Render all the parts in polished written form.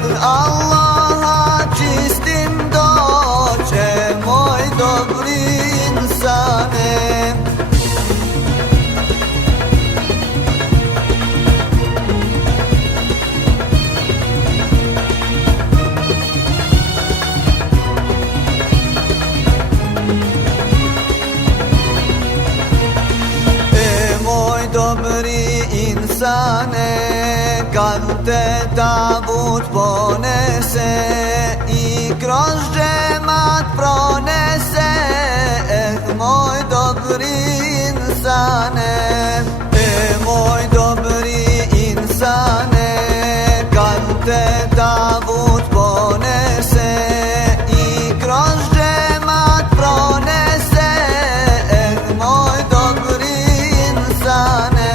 pred Allaha čistim doće, moj dobri insane. Dobri insane, kad te tabut ponese i kroz džemat pronese, moj dobri insane, moj dobri insane, kad te tabut ponese i kroz džemat pronese, moj dobri insane.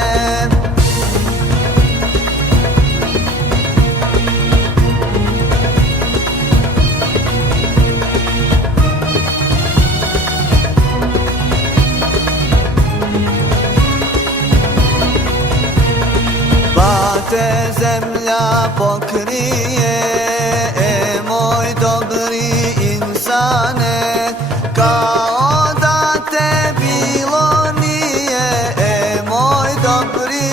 Pa te zemlja pokrije, moj dobri insane, kao da te bilo nije, moj dobri